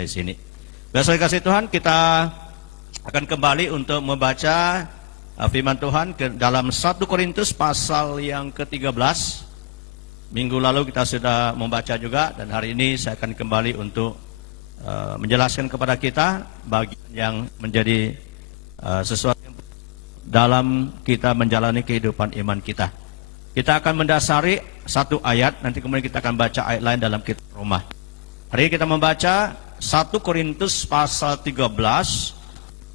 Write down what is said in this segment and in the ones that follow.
dari sini. Biasa kasih Tuhan, kita akan kembali untuk membaca firman Tuhan ke dalam 1 Korintus pasal yang ke-13. Minggu lalu kita sudah membaca juga, dan hari ini saya akan kembali untuk menjelaskan kepada kita bagian yang menjadi sesuatu yang dalam kita menjalani kehidupan iman kita. Kita akan mendasari satu ayat, nanti kemudian kita akan baca ayat lain dalam kitab Roma. Hari ini kita membaca 1 Korintus pasal 13,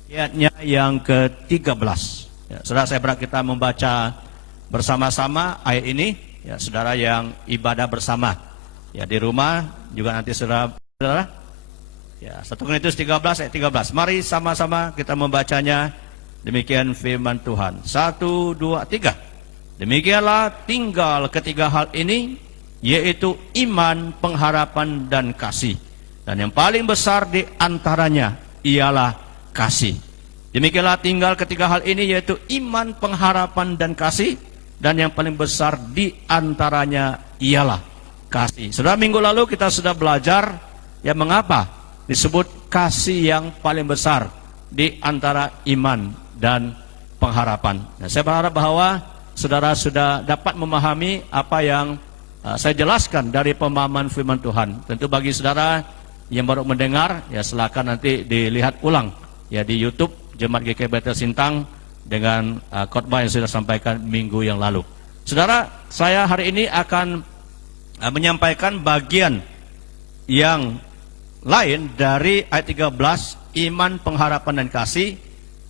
ayatnya yang ke-13. Ya, saudara, saya berharap kita membaca bersama-sama ayat ini. Ya, saudara yang ibadah bersama, ya di rumah juga nanti saudara. Ya, 1 Korintus 13 ayat 13. Mari sama-sama kita membacanya. Demikian firman Tuhan. 1, 2, 3. Demikianlah tinggal ketiga hal ini, yaitu iman, pengharapan, dan kasih. Dan yang paling besar di antaranya ialah kasih. Demikianlah tinggal ketiga hal ini, yaitu iman, pengharapan, dan kasih. Dan yang paling besar di antaranya ialah kasih. Saudara, minggu lalu kita sudah belajar ya mengapa disebut kasih yang paling besar di antara iman dan pengharapan. Nah, saya berharap bahwa saudara sudah dapat memahami apa yang saya jelaskan dari pemahaman firman Tuhan. Tentu bagi saudara yang baru mendengar, ya silakan nanti dilihat ulang ya di YouTube Jemaat GKI Bethel Sintang dengan khotbah yang sudah sampaikan minggu yang lalu. Saudara, saya hari ini akan menyampaikan bagian yang lain dari ayat 13, iman, pengharapan, dan kasih.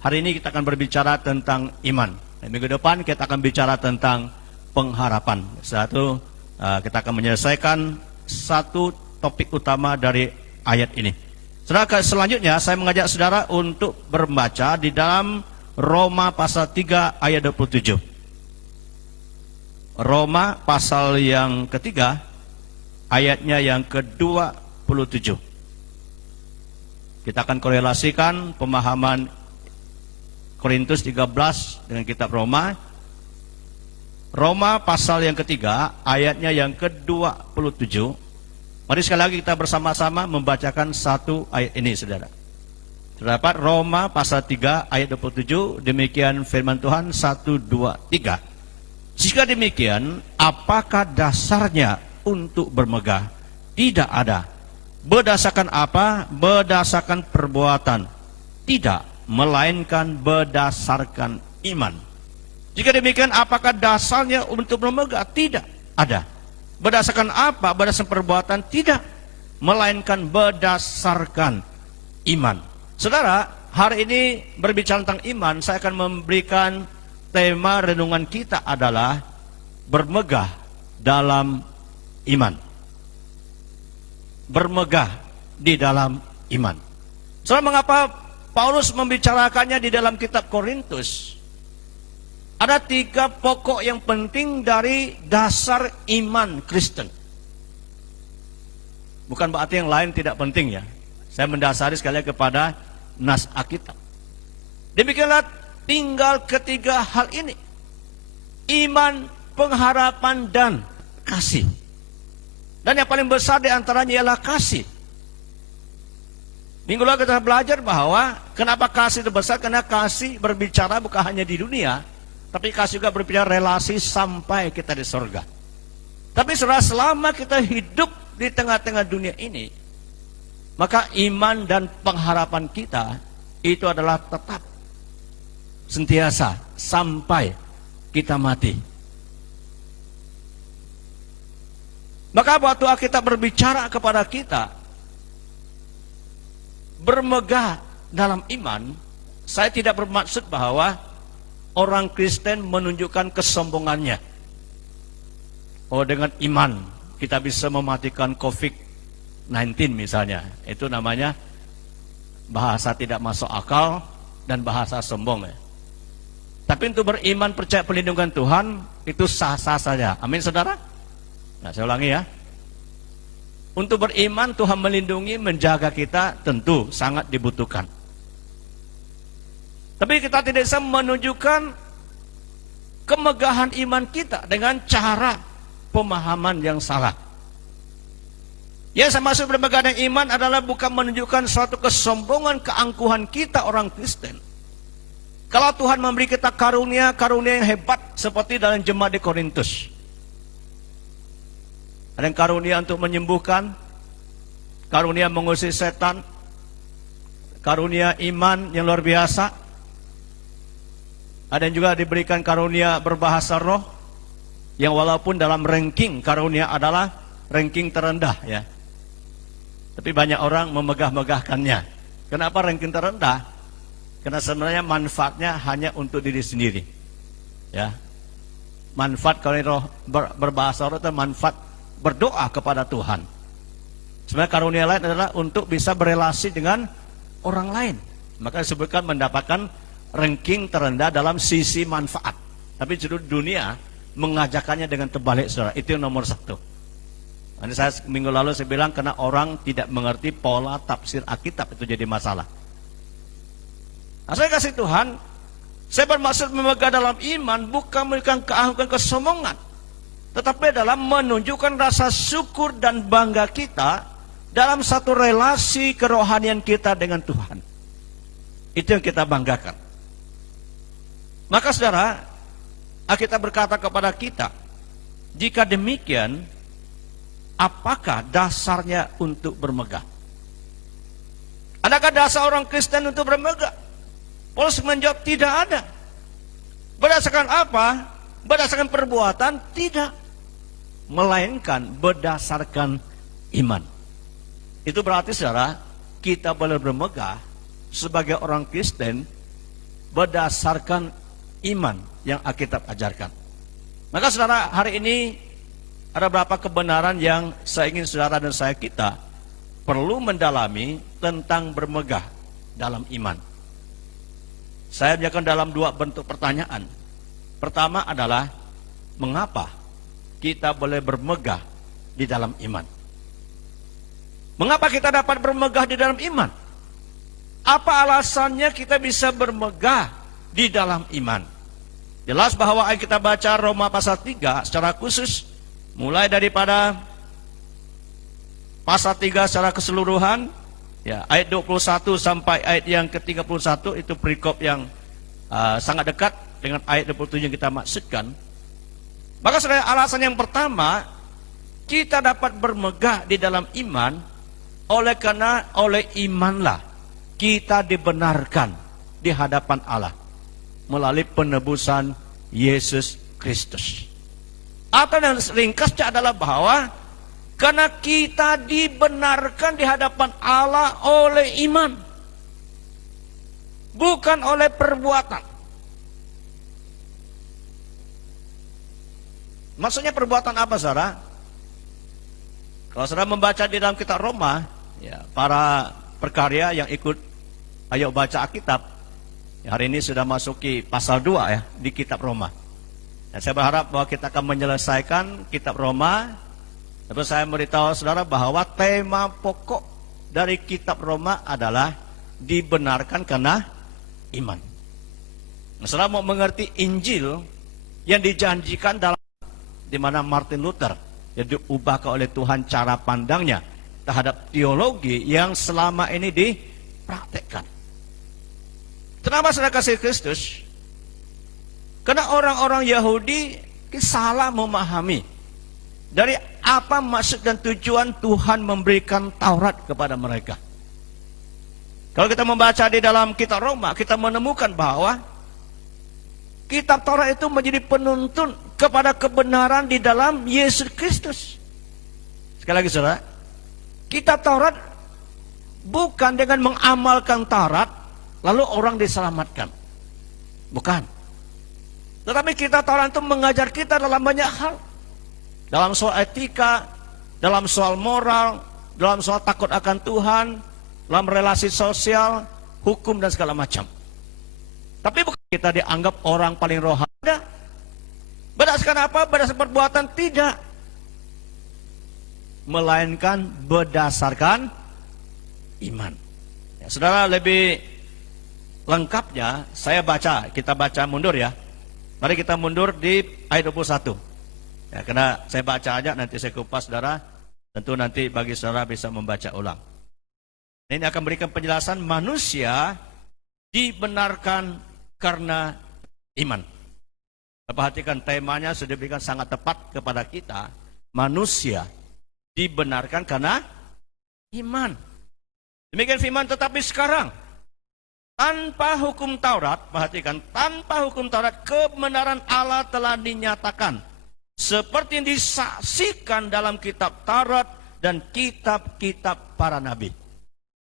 Hari ini kita akan berbicara tentang iman. Minggu depan kita akan bicara tentang pengharapan. Kita akan menyelesaikan satu topik utama dari ayat ini. Saudara, selanjutnya saya mengajak saudara untuk membaca di dalam Roma pasal 3 ayat 27. Roma pasal yang ketiga ayatnya yang ke-27. Kita akan korelasikan pemahaman Korintus 13 dengan kitab Roma. Roma pasal yang ketiga ayatnya yang ke-27. Mari sekali lagi kita bersama-sama membacakan satu ayat ini, saudara. Terdapat Roma pasal 3 ayat 27. Demikian firman Tuhan. 1, 2, 3. Jika demikian, apakah dasarnya untuk bermegah? Tidak ada. Berdasarkan apa? Berdasarkan perbuatan? Tidak, melainkan berdasarkan iman. Jika demikian, apakah dasarnya untuk bermegah? Tidak ada. Berdasarkan apa? Berdasarkan perbuatan? Tidak, melainkan berdasarkan iman. Saudara, hari ini berbicara tentang iman, saya akan memberikan tema renungan kita adalah bermegah dalam iman. Bermegah di dalam iman. Saudara, mengapa Paulus membicarakannya di dalam kitab Korintus? Ada 3 pokok yang penting dari dasar iman Kristen. Bukan berarti yang lain tidak penting ya. Saya mendasari sekali kepada nas Alkitab. Demikianlah tinggal ketiga hal ini. Iman, pengharapan, dan kasih. Dan yang paling besar di antaranya ialah kasih. Minggu lalu kita belajar bahwa kenapa kasih itu besar? Karena kasih berbicara bukan hanya di dunia, tapi kasih juga berbicara relasi sampai kita di surga. Tapi selama kita hidup di tengah-tengah dunia ini, maka iman dan pengharapan kita itu adalah tetap sentiasa sampai kita mati. Maka waktu kita berbicara kepada kita bermegah dalam iman, saya tidak bermaksud bahwa orang Kristen menunjukkan kesombongannya. Oh, dengan iman kita bisa mematikan COVID-19 misalnya. Itu namanya bahasa tidak masuk akal dan bahasa sombong ya. Tapi untuk beriman percaya perlindungan Tuhan itu sah-sah saja. Amin, saudara. Nah, saya ulangi ya. Untuk beriman Tuhan melindungi, menjaga kita tentu sangat dibutuhkan. Tapi kita tidak bisa menunjukkan kemegahan iman kita dengan cara pemahaman yang salah. Yang saya maksud bermegah dengan iman adalah bukan menunjukkan suatu kesombongan, keangkuhan kita orang Kristen. Kalau Tuhan memberi kita karunia yang hebat seperti dalam jemaat di Korintus. Ada yang karunia untuk menyembuhkan, karunia mengusir setan, karunia iman yang luar biasa. Ada yang juga diberikan karunia berbahasa roh, yang walaupun dalam ranking karunia adalah ranking terendah ya. Tapi banyak orang memegah-megahkannya. Kenapa ranking terendah? Karena sebenarnya manfaatnya hanya untuk diri sendiri. Ya. Manfaat karunia roh berbahasa roh itu manfaat berdoa kepada Tuhan. Sebenarnya karunia lain adalah untuk bisa berelasi dengan orang lain. Maka disebutkan mendapatkan ranking terendah dalam sisi manfaat. Tapi seluruh dunia mengajakannya dengan terbalik, saudara. Itu yang nomor satu. Ini saya minggu lalu saya bilang karena orang tidak mengerti pola tafsir Alkitab itu jadi masalah. Nah, saya kasih Tuhan, saya bermaksud memegang dalam iman bukan memberikan keangkuhan, kesombongan, tetapi dalam menunjukkan rasa syukur dan bangga kita dalam satu relasi kerohanian kita dengan Tuhan. Itu yang kita banggakan. Maka saudara, Alkitab berkata kepada kita, jika demikian, apakah dasarnya untuk bermegah? Adakah dasar orang Kristen untuk bermegah? Paulus menjawab, tidak ada. Berdasarkan apa? Berdasarkan perbuatan? Tidak. Melainkan berdasarkan iman. Itu berarti saudara, kita boleh bermegah sebagai orang Kristen berdasarkan iman yang Alkitab ajarkan. Maka saudara, hari ini ada beberapa kebenaran yang saya ingin saudara dan saya kita perlu mendalami tentang bermegah dalam iman. Saya ajarkan dalam dua bentuk pertanyaan. Pertama adalah, mengapa kita boleh bermegah di dalam iman? Mengapa kita dapat bermegah di dalam iman? Apa alasannya kita bisa bermegah di dalam iman? Jelas bahwa ayat kita baca Roma pasal 3 secara khusus, mulai daripada pasal 3 secara keseluruhan, ya, ayat 21 sampai ayat yang ke-31 itu perikop yang sangat dekat dengan ayat 27 yang kita maksudkan. Maka saudara, alasan yang pertama, kita dapat bermegah di dalam iman karena oleh imanlah kita dibenarkan di hadapan Allah melalui penebusan Yesus Kristus. Atau yang ringkasnya adalah bahwa karena kita dibenarkan di hadapan Allah oleh iman, bukan oleh perbuatan. Maksudnya perbuatan apa, saudara? Kalau saudara membaca di dalam kitab Roma, ya, para perkarya yang ikut ayo baca Alkitab, ya, hari ini sudah masuki pasal 2 ya di kitab Roma. Dan saya berharap bahwa kita akan menyelesaikan kitab Roma. Tapi saya memberitahu saudara bahwa tema pokok dari kitab Roma adalah dibenarkan karena iman. Nah, saudara mau mengerti Injil yang dijanjikan dalam di mana Martin Luther yang diubahkan oleh Tuhan cara pandangnya terhadap teologi yang selama ini dipraktekkan. Kenapa saudara kasih Kristus? Karena orang-orang Yahudi salah memahami dari apa maksud dan tujuan Tuhan memberikan Taurat kepada mereka. Kalau kita membaca di dalam kitab Roma, kita menemukan bahwa kitab Taurat itu menjadi penuntun kepada kebenaran di dalam Yesus Kristus. Sekali lagi saudara, kitab Taurat bukan dengan mengamalkan Taurat lalu orang diselamatkan. Bukan. Tetapi kitab Taurat itu mengajar kita dalam banyak hal. Dalam soal etika, dalam soal moral, dalam soal takut akan Tuhan, dalam relasi sosial, hukum dan segala macam. Tapi bukan kita dianggap orang paling rohani. Berdasarkan apa? Berdasarkan perbuatan? Tidak. Melainkan berdasarkan iman. Ya, saudara, lebih lengkapnya kita baca mundur ya. Mari kita mundur di ayat 21. Ya, karena saya baca aja nanti saya kupas saudara. Tentu nanti bagi saudara bisa membaca ulang. Ini akan berikan penjelasan manusia dibenarkan karena iman. Perhatikan temanya sudah diberikan sangat tepat kepada kita. Manusia dibenarkan karena iman. Demikian firman, tetapi sekarang tanpa hukum Taurat, perhatikan, tanpa hukum Taurat kebenaran Allah telah dinyatakan seperti yang disaksikan dalam kitab Taurat dan kitab-kitab para nabi.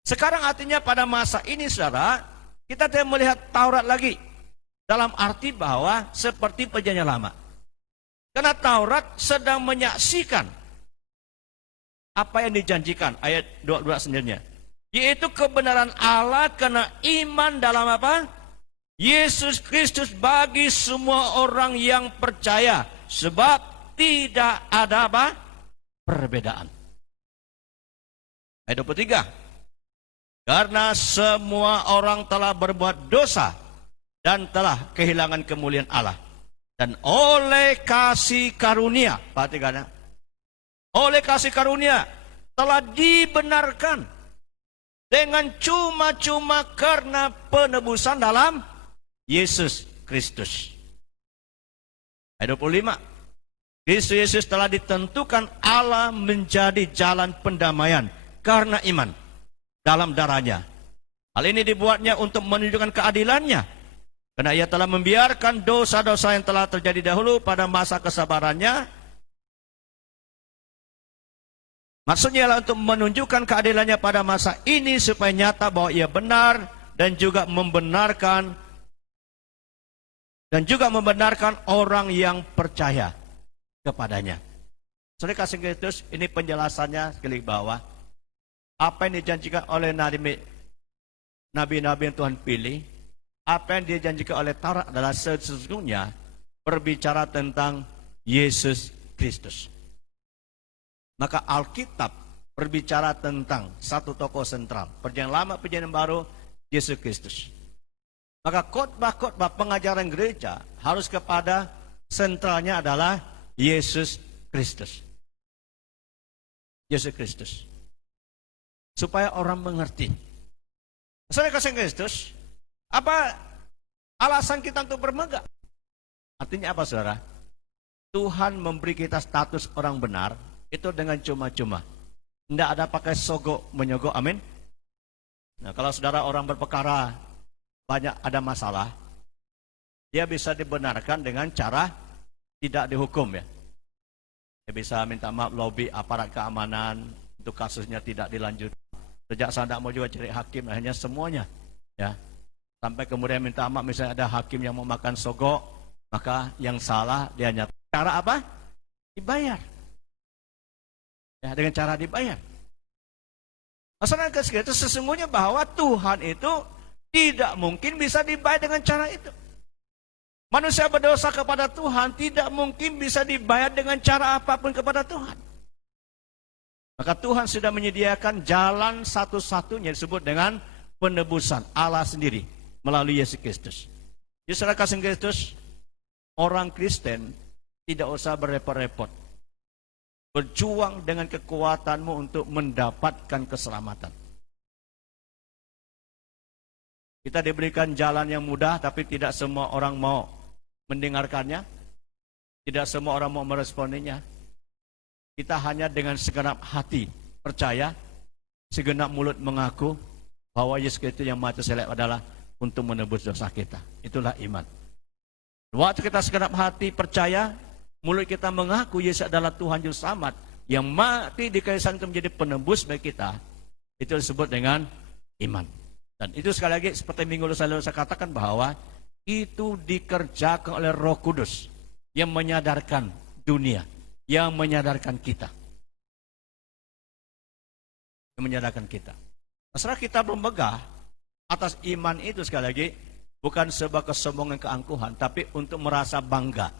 Sekarang artinya pada masa ini saudara, kita tidak melihat Taurat lagi dalam arti bahwa seperti perjanjian lama. Karena Taurat sedang menyaksikan apa yang dijanjikan, ayat 22 sendirinya, yaitu kebenaran Allah karena iman dalam apa? Yesus Kristus bagi semua orang yang percaya, sebab tidak ada apa? Perbedaan. Ayat 23. Karena semua orang telah berbuat dosa dan telah kehilangan kemuliaan Allah. Dan oleh kasih karunia, perhatikan ya, oleh kasih karunia telah dibenarkan dengan cuma-cuma karena penebusan dalam Yesus Kristus. Ayat 25. Kristus Yesus telah ditentukan Allah menjadi jalan pendamaian karena iman dalam darahnya. Hal ini dibuatnya untuk menunjukkan keadilannya, karena ia telah membiarkan dosa-dosa yang telah terjadi dahulu pada masa kesabarannya. Maksudnya adalah untuk menunjukkan keadilannya pada masa ini supaya nyata bahwa ia benar dan juga membenarkan orang yang percaya kepadanya. Saudara kasih Kristus, ini penjelasannya sekali bawah. Apa yang dijanjikan oleh nabi-nabi yang Tuhan pilih, apa yang dijanjikan oleh Taurat adalah sesungguhnya berbicara tentang Yesus Kristus. Maka Alkitab berbicara tentang satu tokoh sentral, perjanjian lama, perjanjian baru, Yesus Kristus. Maka khotbah-khotbah pengajaran gereja harus kepada sentralnya adalah Yesus Kristus. Yesus Kristus. Supaya orang mengerti. Saudara kasih Kristus, apa alasan kita untuk bermegah? Artinya apa saudara? Tuhan memberi kita status orang benar itu dengan cuma-cuma. Tidak ada pakai sogok menyogok, amin. Nah, kalau saudara orang berperkara banyak ada masalah, dia bisa dibenarkan dengan cara tidak dihukum ya. Dia bisa minta maaf, lobby aparat keamanan untuk kasusnya tidak dilanjut. Sejak saya tidak mau juga cari hakim, hanya semuanya ya. Sampai kemudian minta maaf, misalnya ada hakim yang mau makan sogok, maka yang salah dia nyata. Cara apa? Dibayar. Ya, dengan cara dibayar. Masalah itu sesungguhnya bahwa Tuhan itu tidak mungkin bisa dibayar dengan cara itu. Manusia berdosa kepada Tuhan tidak mungkin bisa dibayar dengan cara apapun kepada Tuhan. Maka Tuhan sudah menyediakan jalan satu-satunya disebut dengan penebusan Allah sendiri melalui Yesus Kristus. Jadi saudara kasih Kristus, orang Kristen tidak usah berrepot-repot. Berjuang dengan kekuatanmu untuk mendapatkan keselamatan. Kita diberikan jalan yang mudah, tapi tidak semua orang mau mendengarkannya. Tidak semua orang mau meresponinya. Kita hanya dengan segenap hati percaya, segenap mulut mengaku bahwa Yesus Kristus yang mati seleb adalah untuk menebus dosa kita. Itulah iman. Waktu kita segenap hati percaya, mulut kita mengaku Yesus adalah Tuhan Juru Selamat yang mati di kayu salib menjadi penebus bagi kita, itu disebut dengan iman. Dan itu sekali lagi seperti minggu lalu saya katakan bahwa itu dikerjakan oleh Roh Kudus yang menyadarkan dunia, yang menyadarkan kita. Yang menyadarkan kita. Setelah kita bermegah atas iman itu sekali lagi, bukan sebuah kesombongan keangkuhan, tapi untuk merasa bangga,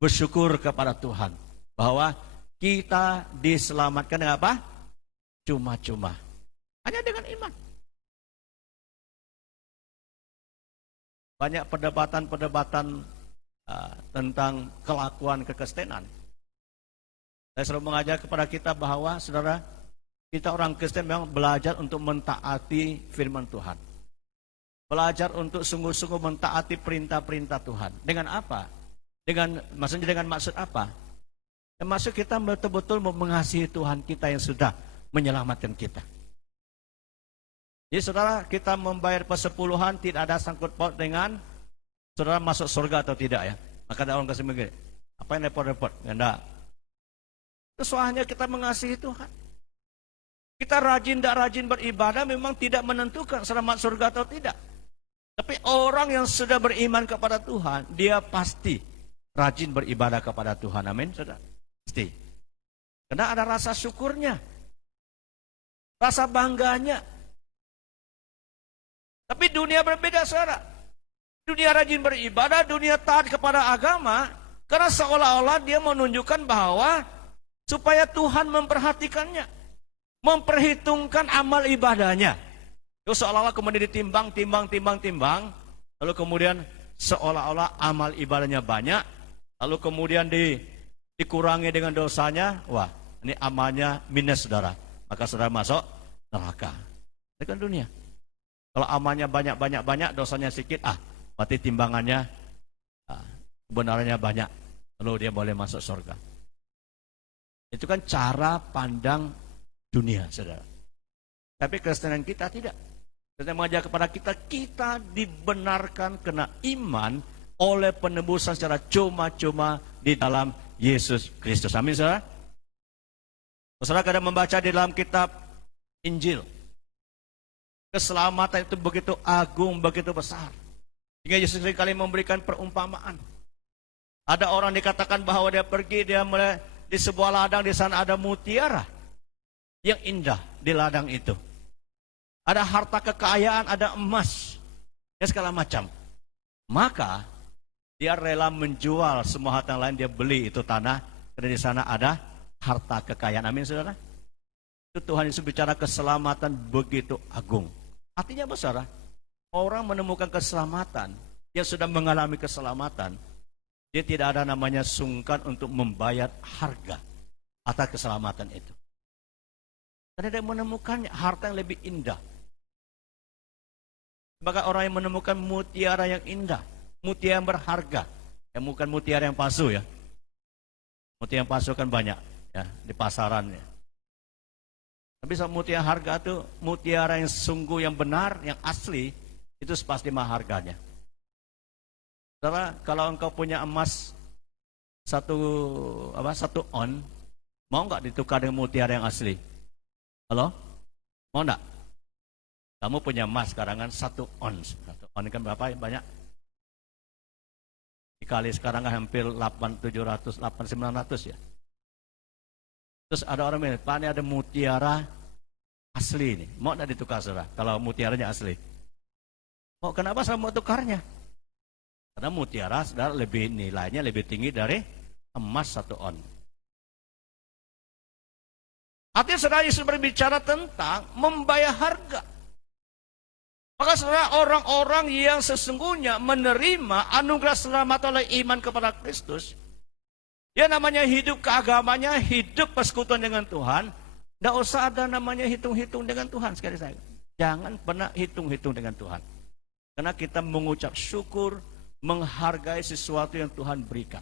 bersyukur kepada Tuhan bahwa kita diselamatkan dengan apa? Cuma-cuma. Hanya dengan iman. Banyak perdebatan-perdebatan tentang kelakuan kekristenan. Saya selalu mengajar kepada kita bahwa, saudara, kita orang Kristen memang belajar untuk mentaati firman Tuhan. Belajar untuk sungguh-sungguh mentaati perintah-perintah Tuhan. Dengan apa? Maksudnya dengan maksud apa? Yang maksud kita betul-betul mengasihi Tuhan kita yang sudah menyelamatkan kita. Jadi saudara, kita membayar persepuluhan tidak ada sangkut paut dengan saudara masuk surga atau tidak ya. Maka ada orang kasih begini, apa yang repot-repot? Enggak. Itu soalnya kita mengasihi Tuhan. Kita rajin tidak rajin beribadah memang tidak menentukan selamat surga atau tidak. Tapi orang yang sudah beriman kepada Tuhan, dia pasti rajin beribadah kepada Tuhan. Amin, saudara. Pasti. Karena ada rasa syukurnya, rasa bangganya. Tapi dunia berbeda, saudara. Dunia rajin beribadah, dunia taat kepada agama, karena seolah-olah dia menunjukkan bahwa supaya Tuhan memperhatikannya, memperhitungkan amal ibadahnya. Itu seolah-olah kemudian timbang, lalu kemudian seolah-olah amal ibadahnya banyak, lalu kemudian dikurangi dengan dosanya, wah ini amalnya minus, saudara. Maka saudara masuk neraka. Ini kan dunia. Kalau amalnya banyak, dosanya sedikit, berarti timbangannya kebenarannya banyak, lalu dia boleh masuk surga. Itu kan cara pandang dunia, saudara. Tapi Kristenan kita tidak. Kita mengajar kepada kita dibenarkan kena iman oleh penebusan secara cuma-cuma di dalam Yesus Kristus. Amin, saudara. Saudara kadang membaca di dalam kitab Injil, keselamatan itu begitu agung, begitu besar. Hingga Yesus seringkali memberikan perumpamaan. Ada orang dikatakan bahwa dia pergi, dia mulai di sebuah ladang, di sana ada mutiara yang indah di ladang itu. Ada harta kekayaan, ada emas, ya segala macam. Maka dia rela menjual semua harta lain, dia beli itu tanah, karena di sana ada harta kekayaan. Amin, saudara. Itu Tuhan Yesus bicara keselamatan begitu agung. Artinya apa, saudara? Orang menemukan keselamatan, yang sudah mengalami keselamatan, dia tidak ada namanya sungkan untuk membayar harga atas keselamatan itu. Karena dia menemukan harta yang lebih indah. Sebagai orang yang menemukan mutiara yang indah, mutiara yang berharga, yang bukan mutiara yang palsu ya. Mutiara yang palsu kan banyak ya di pasaran ya. Tapi mutiara harga itu mutiara yang sungguh, yang benar, yang asli, itu pasti mahal harganya. Saudara, kalau engkau punya emas satu on, mau nggak ditukar dengan mutiara yang asli? Halo? Mau nggak? Kamu punya emas sekarang kan 1 ons. 1 ons kan berapa? Banyak. Dikali sekarang kan hampir 8.700, 8.900 ya. Terus ada orang bilang, Pak, ini ada mutiara asli nih. Mau nggak ditukar, saudara? Kalau mutiaranya asli. Mau, kenapa saya mau tukarnya? Karena mutiara, saudara, lebih nilainya lebih tinggi dari emas 1 on. Artinya saudara, Yesus berbicara tentang membayar harga. Maka saudara, orang-orang yang sesungguhnya menerima anugerah selamat oleh iman kepada Kristus, ya namanya hidup keagamanya, hidup persekutuan dengan Tuhan, tidak usah ada namanya hitung-hitung dengan Tuhan. Sekali saya, jangan pernah hitung-hitung dengan Tuhan. Karena kita mengucap syukur, menghargai sesuatu yang Tuhan berikan.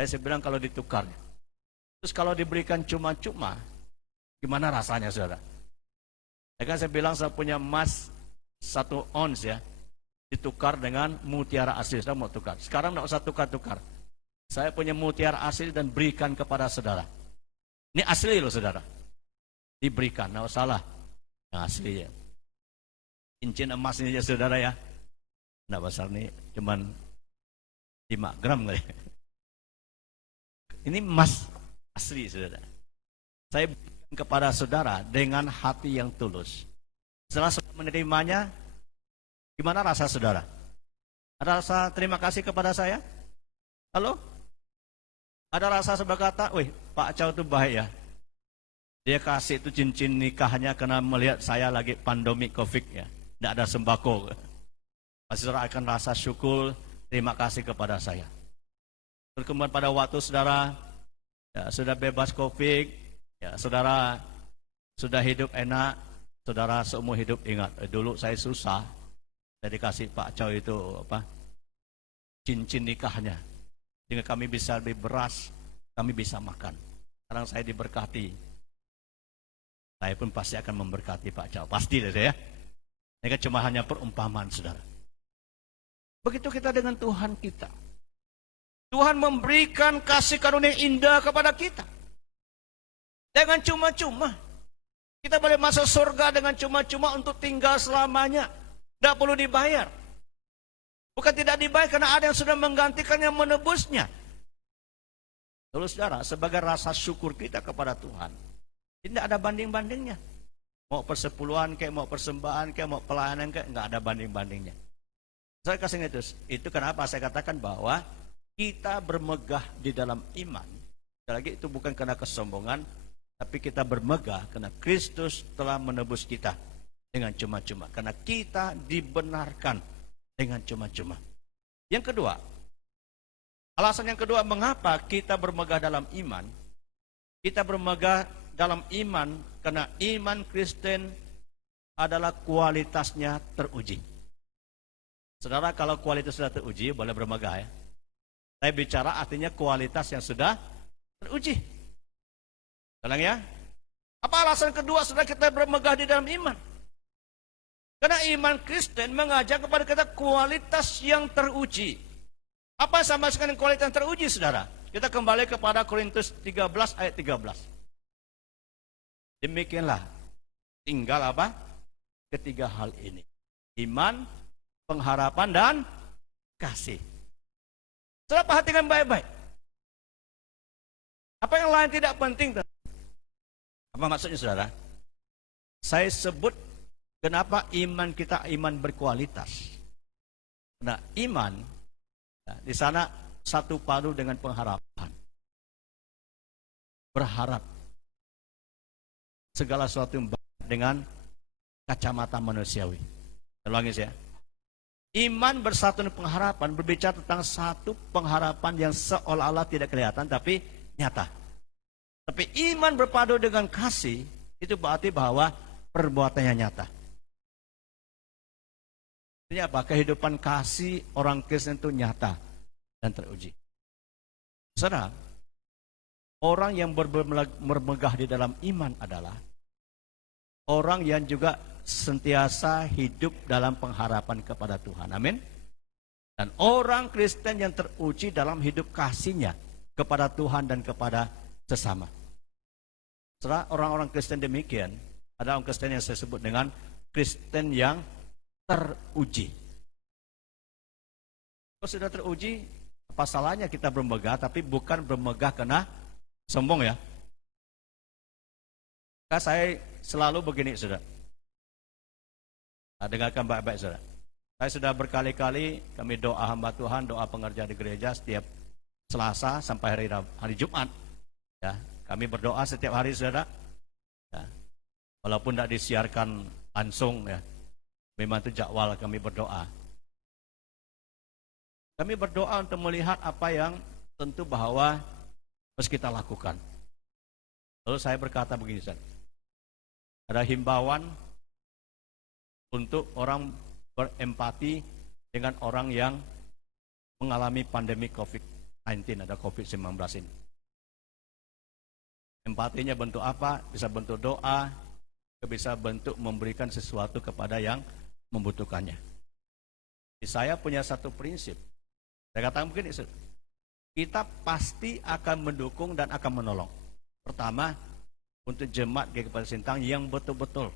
Saya bilang kalau ditukar, terus kalau diberikan cuma-cuma, gimana rasanya, saudara? Saya bilang saya punya emas 1 ons ya, ditukar dengan mutiara asli. Saya mau tukar. Sekarang tidak usah tukar-tukar. Saya punya mutiara asli dan berikan kepada saudara. Ini asli loh, saudara. Diberikan, tidak usahlah yang asli ya. Cincin emas ini ya, saudara ya. Tidak besar nih, cuman 5 gram kali. Ini emas asli, saudara. Saya berikan kepada saudara dengan hati yang tulus. Setelah saudara menerimanya, gimana rasa saudara? Ada rasa terima kasih kepada saya? Halo? Ada rasa berkata, wih, Pak Chow itu baik ya. Dia kasih itu cincin nikahnya karena melihat saya lagi pandemi COVID ya. Tidak ada sembako. Pasti saudara akan rasa syukur, terima kasih kepada saya. Kemudian pada waktu saudara ya, sudah bebas COVID, ya, saudara sudah hidup enak, saudara seumur hidup ingat, dulu saya susah, saya dikasih Pak Chow itu cincin nikahnya, sehingga kami bisa beli beras, kami bisa makan. Sekarang saya diberkati, saya pun pasti akan memberkati Pak Chow, pasti deh ya. Ini kan cuma hanya perumpamaan, saudara. Begitu kita dengan Tuhan kita. Tuhan memberikan kasih karunia indah kepada kita. Dengan cuma-cuma. Kita boleh masuk surga dengan cuma-cuma untuk tinggal selamanya. Tidak perlu dibayar. Bukan tidak dibayar karena ada yang sudah menggantikannya, menebusnya. Lalu saudara, sebagai rasa syukur kita kepada Tuhan, tidak ada banding-bandingnya. Mau persepuluhan kayak, mau persembahan kayak, mau pelayanan kayak, nggak ada banding-bandingnya. Saya kasih itu kenapa saya katakan bahwa kita bermegah di dalam iman. Sekali lagi itu bukan karena kesombongan, tapi kita bermegah karena Kristus telah menebus kita dengan cuma-cuma. Karena kita dibenarkan dengan cuma-cuma. Yang kedua, alasan yang kedua mengapa kita bermegah dalam iman. Kita bermegah dalam iman karena iman Kristen adalah kualitasnya teruji. Saudara, kalau kualitas sudah teruji, boleh bermegah ya. Saya bicara artinya kualitas yang sudah teruji. Ulang ya. Apa alasan kedua saudara kita bermegah di dalam iman? Karena iman Kristen mengajak kepada kita kualitas yang teruji. Apa sama dengan kualitas yang teruji, saudara? Kita kembali kepada Korintus 13 ayat 13. Demikianlah tinggal apa? Ketiga hal ini. Iman, pengharapan, dan kasih. Saudara perhatikan baik-baik. Apa yang lain tidak penting? Apa maksudnya, saudara? Saya sebut kenapa iman kita iman berkualitas. Nah, iman di sana satu padu dengan pengharapan. Berharap segala sesuatu yang baik dengan kacamata manusiawi. Ulangi saya. Iman bersatu dengan pengharapan berbicara tentang satu pengharapan yang seolah-olah tidak kelihatan tapi nyata. Tapi iman berpadu dengan kasih itu berarti bahwa perbuatannya nyata. Ini apa? Kehidupan kasih orang Kristen itu nyata dan teruji. Saudara, orang yang bermegah di dalam iman adalah orang yang juga sentiasa hidup dalam pengharapan kepada Tuhan. Amin. Dan orang Kristen yang teruji dalam hidup kasihnya kepada Tuhan dan kepada sesama. Setelah orang-orang Kristen demikian, ada orang Kristen yang saya sebut dengan Kristen yang teruji. Kalau sudah teruji, apa salahnya kita bermegah, tapi bukan bermegah karena sombong ya. Nah, saya selalu begini, saudara. Nah, dengarkan baik-baik, saudara. Saya sudah berkali-kali kami doa hamba Tuhan, doa pengerja di gereja setiap Selasa sampai hari Jumat. Ya, kami berdoa setiap hari, saudara. Ya, walaupun tidak disiarkan langsung, ya, memang itu jadwal kami berdoa. Kami berdoa untuk melihat apa yang tentu bahwa harus kita lakukan. Lalu saya berkata begini, saudara. Ada himbauan untuk orang berempati dengan orang yang mengalami pandemi COVID-19, ada COVID-19 ini. Empatinya bentuk apa? Bisa bentuk doa, bisa bentuk memberikan sesuatu kepada yang membutuhkannya. Saya punya satu prinsip. Saya katakan begini, kita pasti akan mendukung dan akan menolong. Pertama, untuk jemaat GKP Sintang yang betul-betul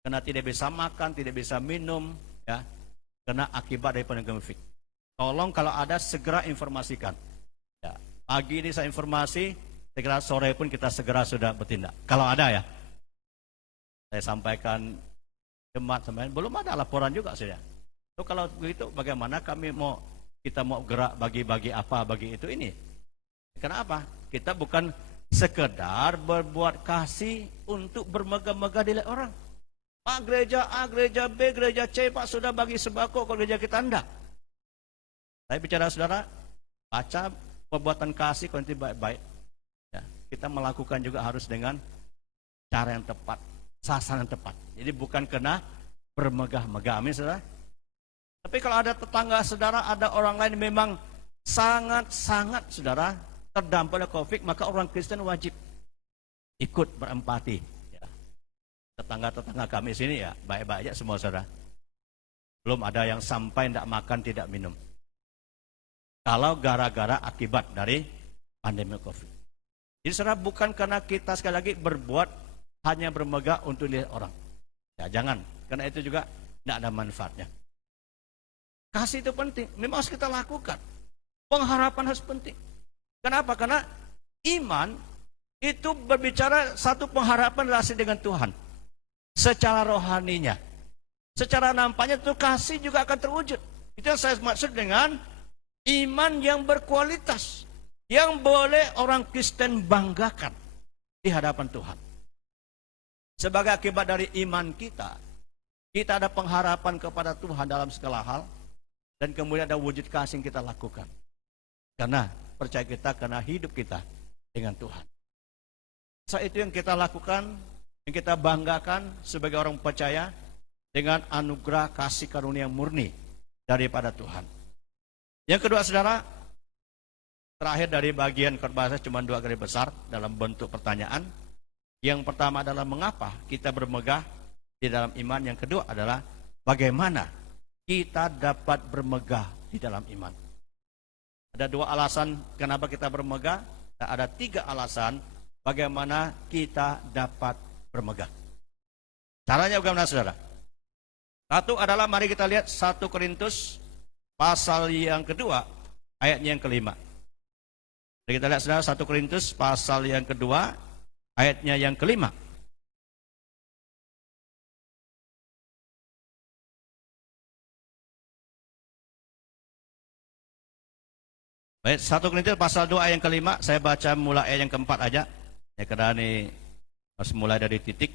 karena tidak bisa makan, tidak bisa minum, ya, karena akibat dari pandemi COVID. Tolong kalau ada segera informasikan. Ya, pagi ini saya informasi, segera sore pun kita segera sudah bertindak. Kalau ada ya, saya sampaikan jemaat sampai belum ada laporan juga saja. So, kalau begitu bagaimana kita mau gerak bagi-bagi apa bagi itu ini? Kenapa? Kita bukan sekedar berbuat kasih untuk bermegah-megah di lihat orang. Pak gereja A, gereja B, gereja C, Pak sudah bagi sembako, kalau gereja kita enggak. Saya bicara saudara, baca perbuatan kasih konti baik-baik. kita melakukan juga harus dengan cara yang tepat, sasaran yang tepat. Jadi bukan kena bermegah-megah, amin saudara. Tapi kalau ada tetangga saudara, ada orang lain memang sangat-sangat saudara terdampak oleh COVID, maka orang Kristen wajib ikut berempati. Ya. Tetangga-tetangga kami sini ya baik-baik aja semua saudara. Belum ada yang sampai tidak makan, tidak minum. Kalau gara-gara akibat dari pandemi COVID. Jadi saudara, bukan karena kita sekali lagi berbuat hanya bermegah untuk lihat orang. Ya jangan, karena itu juga tidak ada manfaatnya. Kasih itu penting, memang harus kita lakukan. Pengharapan harus penting. Kenapa? Karena iman itu berbicara satu pengharapan relasi dengan Tuhan. Secara rohaninya. Secara nampaknya itu kasih juga akan terwujud. Itu yang saya maksud dengan iman yang berkualitas. Yang boleh orang Kristen banggakan di hadapan Tuhan. Sebagai akibat dari iman kita, kita ada pengharapan kepada Tuhan dalam segala hal. Dan kemudian ada wujud kasih yang kita lakukan. Karena percaya kita, karena hidup kita dengan Tuhan. Saat itu yang kita lakukan, yang kita banggakan sebagai orang percaya dengan anugerah kasih karunia murni daripada Tuhan. Yang kedua saudara, terakhir dari bagian khotbah saya cuma 2 garis besar dalam bentuk pertanyaan. Yang pertama adalah mengapa kita bermegah di dalam iman. Yang kedua adalah bagaimana kita dapat bermegah di dalam iman. Ada 2 alasan kenapa kita bermegah, dan ada 3 alasan bagaimana kita dapat bermegah. Caranya bagaimana saudara? Satu adalah mari kita lihat 1 Korintus pasal yang kedua ayatnya yang kelima. Mari kita lihat saudara 1 Korintus pasal yang kedua ayatnya yang kelima. Baik, 1 Korintus pasal 2 ayat yang kelima, saya baca mulai ayat yang keempat aja. Ya karena ini harus mulai dari titik,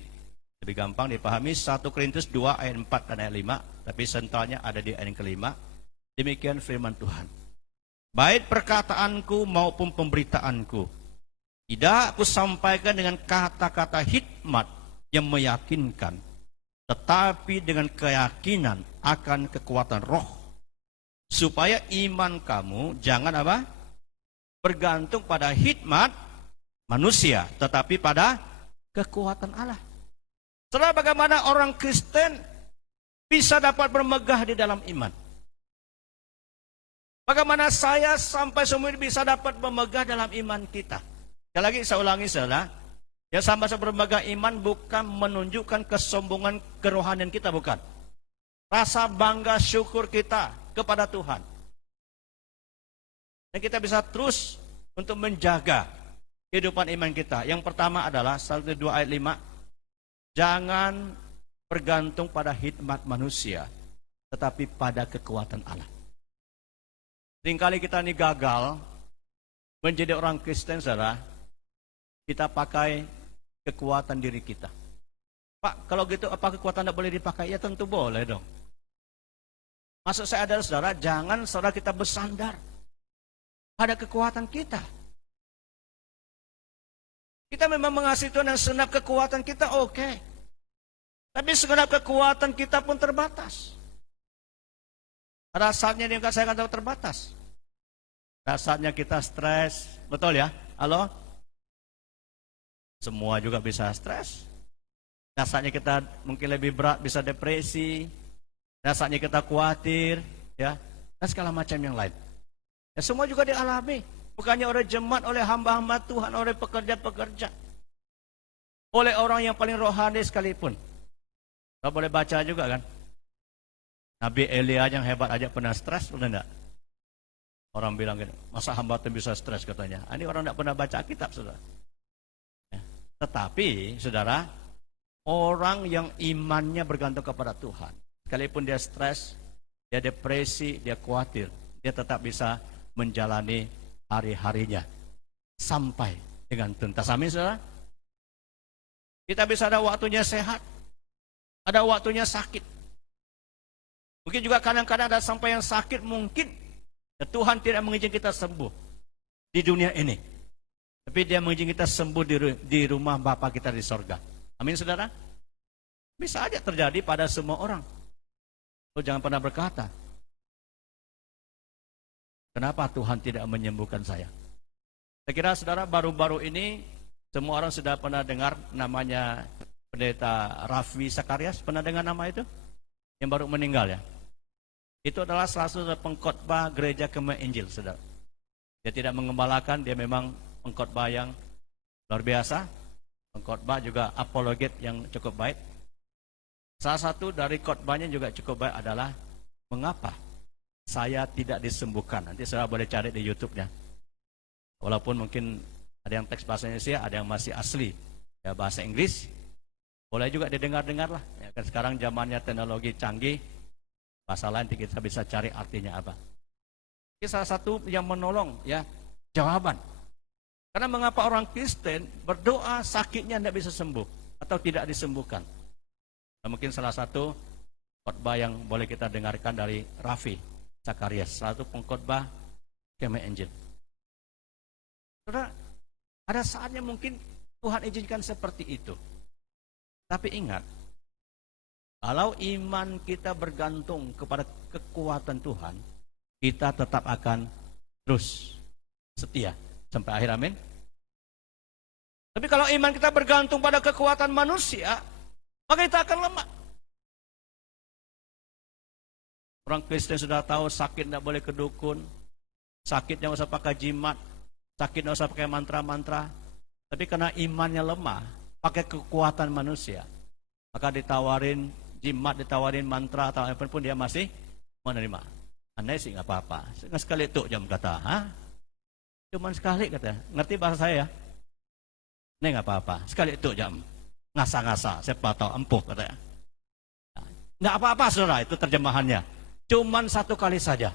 lebih gampang dipahami. 1 Korintus 2 ayat 4 dan ayat 5, tapi sentralnya ada di ayat yang kelima. Demikian firman Tuhan. Baik perkataanku maupun pemberitaanku, tidak aku sampaikan dengan kata-kata hikmat yang meyakinkan, tetapi dengan keyakinan akan kekuatan roh. Supaya iman kamu jangan apa? Bergantung pada hikmat manusia, tetapi pada kekuatan Allah. Saudara, bagaimana orang Kristen bisa dapat bermegah di dalam iman? Bagaimana saya sampai semua ini bisa dapat bermegah dalam iman kita? Sekali lagi saya ulangi saudara, yang sama-sama bermegah iman bukan menunjukkan kesombongan kerohanian kita, bukan. Rasa bangga syukur kita kepada Tuhan. Dan kita bisa terus untuk menjaga kehidupan iman kita. Yang pertama adalah 1-2 ayat 5. Jangan bergantung pada hikmat manusia, tetapi pada kekuatan Allah. Seringkali kita ini gagal menjadi orang Kristen, saudara. Kita pakai kekuatan diri kita. Pak, kalau gitu apa kekuatan tidak boleh dipakai? Ya tentu boleh dong. Maksud saya adalah saudara, jangan saudara kita bersandar pada kekuatan kita. Kita memang mengasihi Tuhan dan segenap kekuatan kita oke. Tapi segenap kekuatan kita pun terbatas. Pada saatnya saya akan tahu terbatas. Pada saatnya kita stres, betul ya? Halo? Semua juga bisa stres. Pada saatnya kita mungkin lebih berat, bisa depresi. Rasanya kita khawatir, ya, dan segala macam yang lain. Ya, semua juga dialami, bukannya oleh jemaat, oleh hamba-hamba Tuhan, oleh pekerja-pekerja, oleh orang yang paling rohani sekalipun. Kita boleh baca juga kan, Nabi Elia yang hebat aja pernah stres, udah enggak? Orang bilang gitu, masa hamba Tuhan bisa stres katanya. Ini orang enggak pernah baca kitab, saudara. Ya. Tetapi, saudara, orang yang imannya bergantung kepada Tuhan, sekalipun dia stres, dia depresi, dia khawatir, dia tetap bisa menjalani hari-harinya sampai dengan tuntas. Amin, saudara. Kita bisa ada waktunya sehat, ada waktunya sakit. Mungkin juga kadang-kadang ada sampai yang sakit mungkin ya Tuhan tidak mengizinkan kita sembuh di dunia ini. Tapi dia mengizinkan kita sembuh di rumah Bapa kita di sorga. Amin saudara. Bisa aja terjadi pada semua orang. So, jangan pernah berkata, kenapa Tuhan tidak menyembuhkan saya? Saya kira saudara baru-baru ini semua orang sudah pernah dengar namanya Pendeta Raffi Sakarias. Pernah dengar nama itu? Yang baru meninggal ya. Itu adalah salah satu pengkhotbah gereja Kemah Injil, saudara. Dia tidak mengembalakan, dia memang pengkhotbah yang luar biasa. Pengkhotbah juga apologet yang cukup baik. Salah satu dari khotbahnya juga cukup baik adalah mengapa saya tidak disembuhkan. Nanti saudara boleh cari di YouTube-nya. Walaupun mungkin ada yang teks bahasa Indonesia, ada yang masih asli ya bahasa Inggris. Boleh juga didengar-dengar lah. Ya, kan sekarang zamannya teknologi canggih, bahasa lain kita bisa cari artinya apa. Ini salah satu yang menolong ya jawaban. Karena mengapa orang Kristen berdoa sakitnya tidak bisa sembuh atau tidak disembuhkan? Nah, mungkin salah satu khotbah yang boleh kita dengarkan dari Raffi Sakarias, salah satu pengkhotbah Kemah Injil. Saudara, ada saatnya mungkin Tuhan izinkan seperti itu. Tapi ingat, kalau iman kita bergantung kepada kekuatan Tuhan, kita tetap akan terus setia sampai akhir, amin. Tapi kalau iman kita bergantung pada kekuatan manusia, maka kita akan lemah. Orang Kristen sudah tahu sakit tidak boleh ke dukun, sakit tidak usah pakai jimat, sakit tidak usah pakai mantra-mantra. Tapi karena imannya lemah, pakai kekuatan manusia, maka ditawarin jimat, ditawarin mantra atau apapun dia masih menerima. Andai sih nggak apa-apa. Sekali itu jam kata, cuman sekali kata, ngerti bahasa saya? Ini nggak apa-apa. Sekali itu jam ngasa-ngasa, siapa tahu empuh katanya. Nggak apa-apa saudara, itu terjemahannya. Cuman satu kali saja.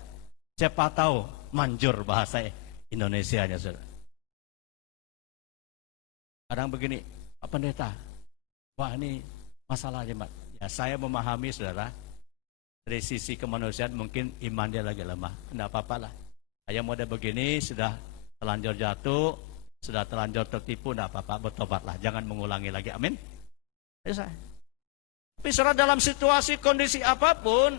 Siapa tahu manjur bahasa Indonesianya saudara. Kadang begini, Pak Pendeta, wah ini masalah jemaat. Ya saya memahami saudara, dari sisi kemanusiaan mungkin iman dia lagi lemah. Tidak apa-apa lah. Saya model begini sudah terlanjur jatuh, sudah terlanjur tertipu, tidak apa-apa, bertobatlah. Jangan mengulangi lagi, amin. Tapi saudara dalam situasi kondisi apapun,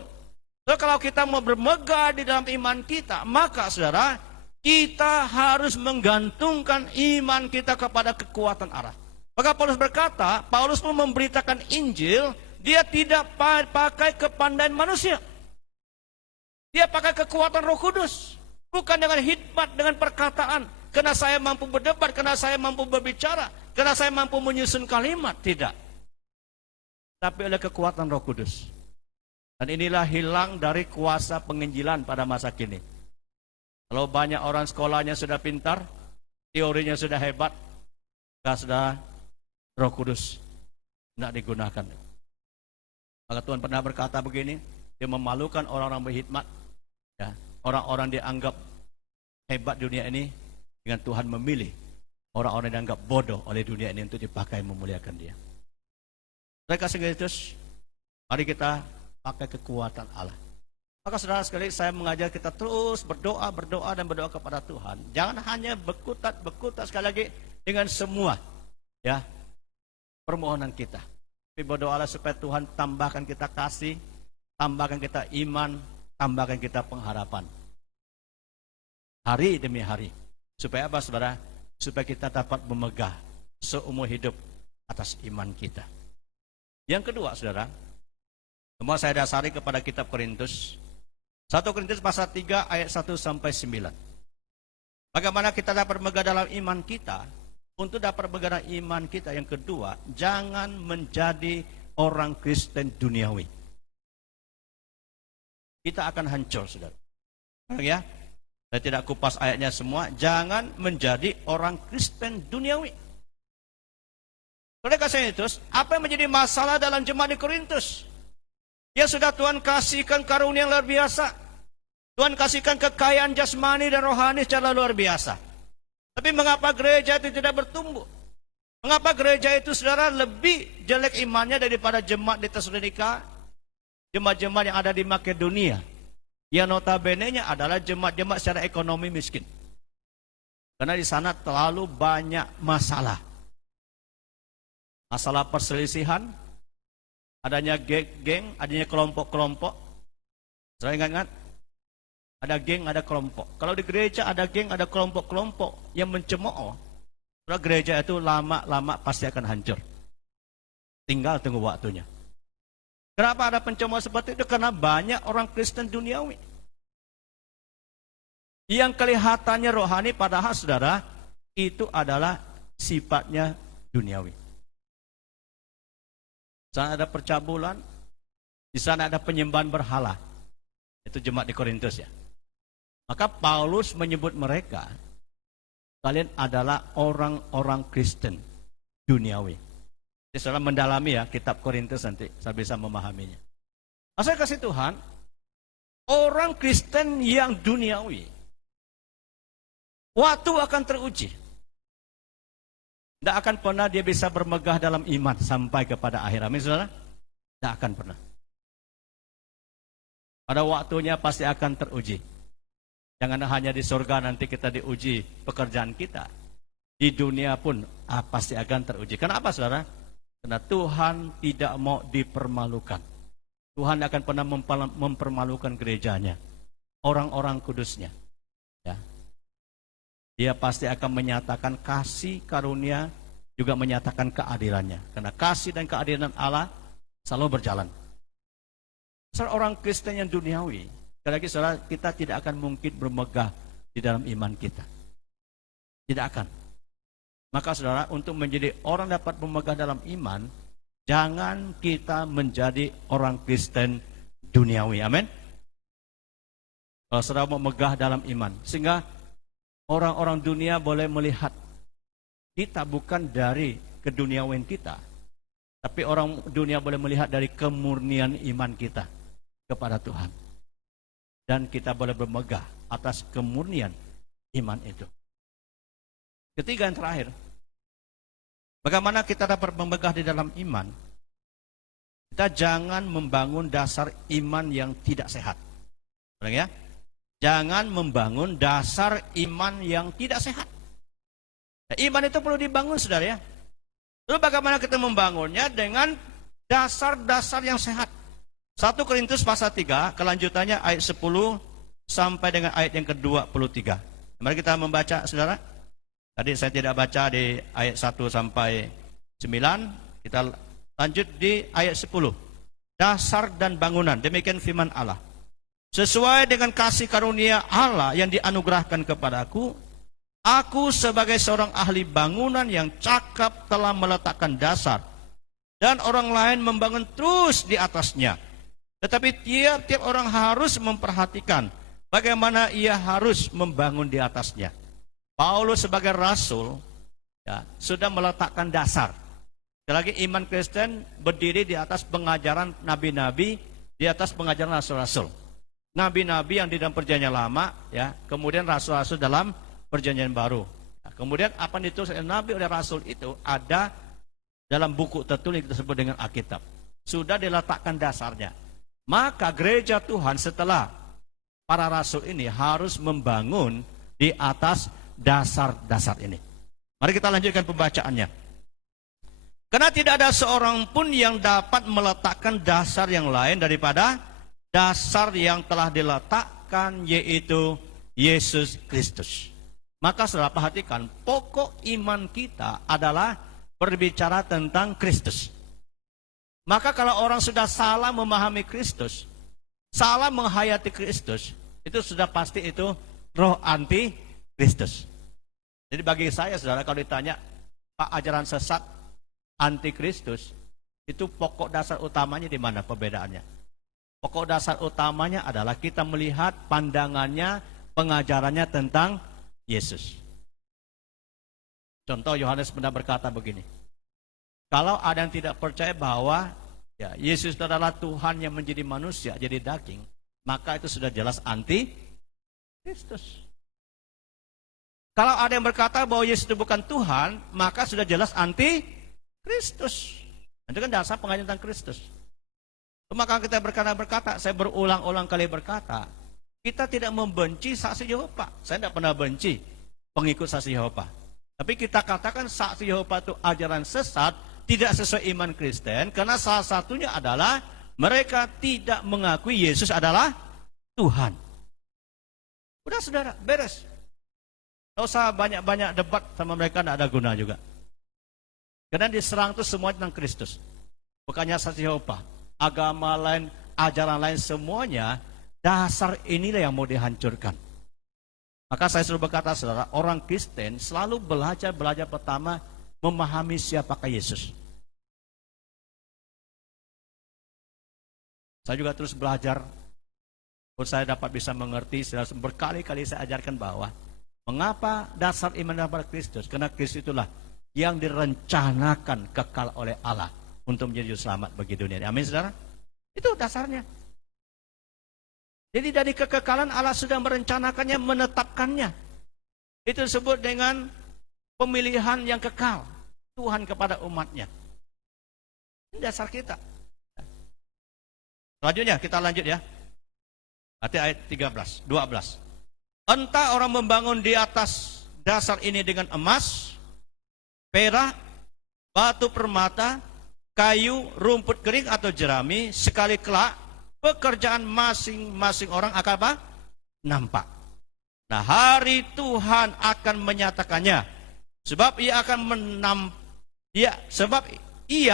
saudara, kalau kita mau bermegah di dalam iman kita, maka saudara, kita harus menggantungkan iman kita kepada kekuatan Allah. Maka Paulus berkata, Paulus pun memberitakan Injil, dia tidak pakai kepandaian manusia. Dia pakai kekuatan Roh Kudus. Bukan dengan hikmat, dengan perkataan. Karena saya mampu berdebat, karena saya mampu berbicara, karena saya mampu menyusun kalimat. Tidak. Tapi oleh kekuatan Roh Kudus. Dan inilah hilang dari kuasa penginjilan pada masa kini. Kalau banyak orang sekolahnya sudah pintar, teorinya sudah hebat, sudah Roh Kudus tidak digunakan. Maka Tuhan pernah berkata begini, dia memalukan orang-orang berhikmat, ya, orang-orang dianggap hebat dunia ini, dengan Tuhan memilih orang-orang yang dianggap bodoh oleh dunia ini untuk dipakai memuliakan dia. Mereka sekaligus, mari kita pakai kekuatan Allah. Maka saudara sekali, saya mengajak kita terus berdoa dan berdoa kepada Tuhan. Jangan hanya berkutat sekali lagi dengan semua ya permohonan kita. Tapi berdoalah supaya Tuhan tambahkan kita kasih, tambahkan kita iman, tambahkan kita pengharapan. Hari demi hari. Supaya apa saudara? Supaya kita dapat memegah seumur hidup atas iman kita. Yang kedua saudara, semua saya dasari kepada kitab Korintus. 1 Korintus pasal 3 ayat 1 sampai 9. Bagaimana kita dapat megah dalam iman kita? Untuk dapat megah dalam iman kita, yang kedua, jangan menjadi orang Kristen duniawi. Kita akan hancur, saudara. Ya, saya tidak kupas ayatnya semua. Jangan menjadi orang Kristen duniawi. Oleh karena itu, apa yang menjadi masalah dalam jemaat di Korintus? Ya sudah, Tuhan kasihkan karunia yang luar biasa. Tuhan kasihkan kekayaan jasmani dan rohani secara luar biasa. Tapi mengapa gereja itu tidak bertumbuh? Mengapa gereja itu saudara lebih jelek imannya daripada jemaat di Tesalonika, jemaat-jemaat yang ada di Makedonia, yang notabene-nya adalah jemaat-jemaat secara ekonomi miskin. Karena di sana terlalu banyak masalah. Masalah perselisihan, adanya geng, adanya kelompok-kelompok. Saya ingat, ada geng, ada kelompok. Kalau di gereja ada geng, ada kelompok-kelompok yang mencemooh, karena gereja itu lama-lama pasti akan hancur. Tinggal tunggu waktunya. Kenapa ada pencemooh seperti itu? Karena banyak orang Kristen duniawi yang kelihatannya rohani, padahal saudara, itu adalah sifatnya duniawi. Di sana ada percabulan, di sana ada penyembahan berhala. Itu jemaat di Korintus ya. Maka Paulus menyebut mereka, kalian adalah orang-orang Kristen duniawi. Jadi saudara mendalami ya kitab Korintus nanti, saya bisa memahaminya. Saya kasih Tuhan, orang Kristen yang duniawi, waktu akan teruji. Tidak akan pernah dia bisa bermegah dalam iman sampai kepada akhir. Amin, saudara? Tidak akan pernah. Pada waktunya pasti akan teruji. Jangan hanya di surga nanti kita diuji pekerjaan kita. Di dunia pun pasti akan teruji. Kenapa, saudara? Karena Tuhan tidak mau dipermalukan. Tuhan akan pernah mempermalukan gerejanya, orang-orang kudusnya. Ya. Dia pasti akan menyatakan kasih karunia, juga menyatakan keadilannya. Karena kasih dan keadilan Allah selalu berjalan. Seorang Kristen yang duniawi, sekali lagi saudara, kita tidak akan mungkin bermegah di dalam iman kita. Tidak akan. Maka saudara, untuk menjadi orang dapat bermegah dalam iman, jangan kita menjadi orang Kristen duniawi. Amin. Kalau saudara mau megah dalam iman, sehingga orang-orang dunia boleh melihat kita bukan dari keduniawian kita, tapi orang dunia boleh melihat dari kemurnian iman kita kepada Tuhan. Dan kita boleh bermegah atas kemurnian iman itu. Ketiga yang terakhir, bagaimana kita dapat bermegah di dalam iman? Kita jangan membangun dasar iman yang tidak sehat. Benar ya? Jangan membangun dasar iman yang tidak sehat. Nah, iman itu perlu dibangun, saudara ya. Lalu bagaimana kita membangunnya? Dengan dasar-dasar yang sehat. 1 Korintus pasal 3, kelanjutannya ayat 10 sampai dengan ayat yang ke-23. Mari kita membaca, saudara. Tadi saya tidak baca di ayat 1 sampai 9. Kita lanjut di ayat 10. Dasar dan bangunan, demikian firman Allah. Sesuai dengan kasih karunia Allah yang dianugerahkan kepadaku, aku sebagai seorang ahli bangunan yang cakap telah meletakkan dasar, dan orang lain membangun terus di atasnya. Tetapi tiap-tiap orang harus memperhatikan bagaimana ia harus membangun di atasnya. Paulus sebagai rasul ya, sudah meletakkan dasar. Sekali lagi, iman Kristen berdiri di atas pengajaran nabi-nabi, di atas pengajaran rasul-rasul. Nabi-nabi yang di dalam perjanjian lama, ya, kemudian rasul-rasul dalam perjanjian baru. Nah, kemudian apa yang ditulis oleh nabi oleh rasul itu ada dalam buku tertulis yang disebut dengan Alkitab. Sudah diletakkan dasarnya. Maka gereja Tuhan setelah para rasul ini harus membangun di atas dasar-dasar ini. Mari kita lanjutkan pembacaannya. Karena tidak ada seorang pun yang dapat meletakkan dasar yang lain daripada dasar yang telah diletakkan, yaitu Yesus Kristus. Maka saudara perhatikan, pokok iman kita adalah berbicara tentang Kristus. Maka kalau orang sudah salah memahami Kristus, salah menghayati Kristus, itu sudah pasti itu roh anti Kristus. Jadi bagi saya, saudara, kalau ditanya Pak, ajaran sesat anti Kristus, itu pokok dasar utamanya di mana perbedaannya? Pokok dasar utamanya adalah kita melihat pandangannya, pengajarannya tentang Yesus. Contoh, Yohanes pernah berkata begini, kalau ada yang tidak percaya bahwa ya, Yesus adalah Tuhan yang menjadi manusia, jadi daging, maka itu sudah jelas anti Kristus. Kalau ada yang berkata bahwa Yesus itu bukan Tuhan, maka sudah jelas anti Kristus. Itu kan dasar pengajaran tentang Kristus. Maka kita berkata, saya berulang-ulang kali berkata, kita tidak membenci saksi Yehova. Saya tidak pernah benci. pengikut saksi Yehova. Tapi kita katakan saksi Yehova itu ajaran sesat, tidak sesuai iman Kristen, karena salah satunya adalah mereka tidak mengakui Yesus adalah Tuhan. Udah saudara, beres. Tidak usah banyak-banyak debat sama mereka, tidak ada guna juga. Karena diserang itu semua tentang Kristus. Bukannya saksi Yehova, agama lain, ajaran lain, semuanya dasar inilah yang mau dihancurkan. Maka saya selalu berkata, saudara, orang Kristen selalu belajar pertama memahami siapakah Yesus. Saya juga terus belajar, untuk saya dapat bisa mengerti, berkali-kali saya ajarkan bahwa mengapa dasar iman kepada Kristus? Karena Kristus itulah yang direncanakan kekal oleh Allah untuk menjadi juru selamat bagi dunia. Amin, saudara. Itu dasarnya. Jadi dari kekekalan Allah sudah merencanakannya, menetapkannya. Itu disebut dengan pemilihan yang kekal Tuhan kepada umatnya. Ini dasar kita. Selanjutnya kita lanjut ya. Nanti ayat 12. Entah orang membangun di atas dasar ini dengan emas, perak, batu permata, kayu, rumput kering atau jerami, sekali kelak pekerjaan masing-masing orang akan apa? Nampak. Nah, hari Tuhan akan menyatakannya. Sebab ia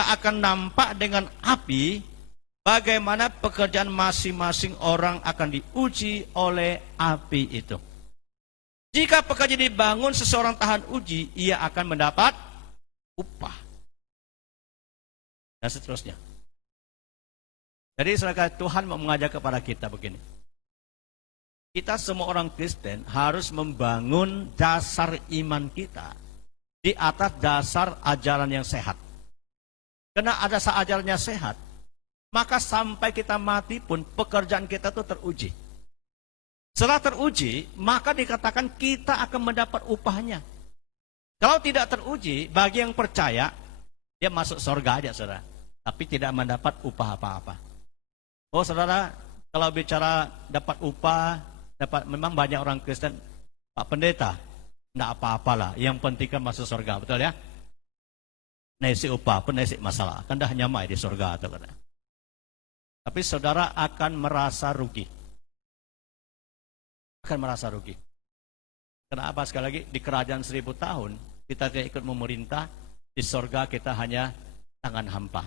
akan nampak dengan api, bagaimana pekerjaan masing-masing orang akan diuji oleh api itu. Jika pekerjaan dibangun seseorang tahan uji, ia akan mendapat upah. Dan seterusnya. Jadi saudara, Tuhan mau mengajak kepada kita begini. Kita semua orang Kristen harus membangun dasar iman kita di atas dasar ajaran yang sehat. Karena ada ajarannya sehat, maka sampai kita mati pun pekerjaan kita itu teruji. Setelah teruji, maka dikatakan kita akan mendapat upahnya. Kalau tidak teruji, bagi yang percaya, dia masuk surga aja, saudara. Tapi tidak mendapat upah apa-apa. Oh saudara, kalau bicara dapat upah, memang banyak orang Kristen, Pak Pendeta, enggak apa-apalah, yang penting kan masuk surga, betul ya? Naisi upah pun naisi masalah, kan dah nyamai di surga atau kan? Tapi saudara akan merasa rugi. Akan merasa rugi. Kenapa? Sekali lagi, di kerajaan 1000 tahun, kita tidak ikut memerintah, di surga kita hanya tangan hampa.